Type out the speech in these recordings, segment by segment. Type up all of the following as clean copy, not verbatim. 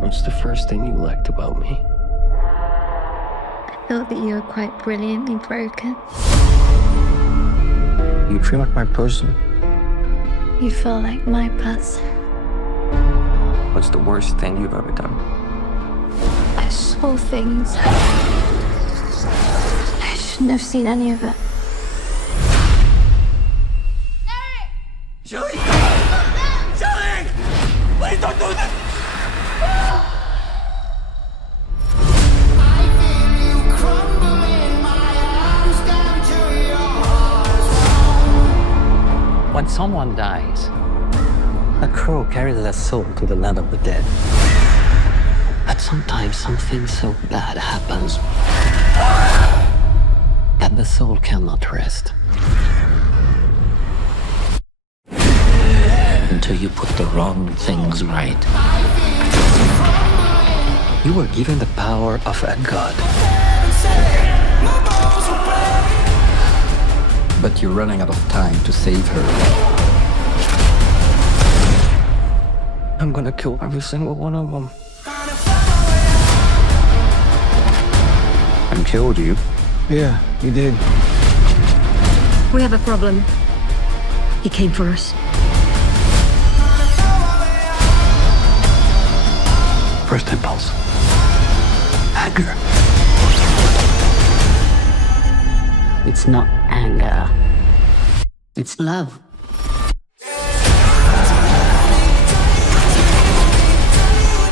What's the first thing you liked about me? I thought that you were quite brilliantly broken. You feel like my person? You feel like my person. What's the worst thing you've ever done? I saw things. I shouldn't have seen any of it. Shelly! Shelly! Please don't do this! When someone dies, A crow carries their soul to the land of the dead. But sometimes something so bad happens that the soul cannot rest. Until you put the wrong things right. You were given the power of a god. But you're running out of time to save her. I'm gonna kill every single one of them. I killed you. Yeah, you did. We have a problem. He came for us. First impulse. Anger. it's not anger, it's love.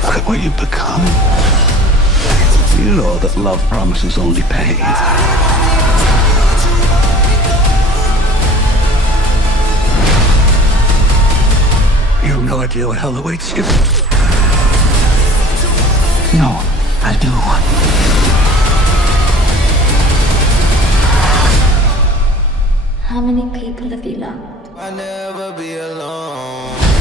Look at what you've become. You know that love promises only pain. You have no idea what hell awaits you. No, I do. How many people have you loved? I'll never be alone.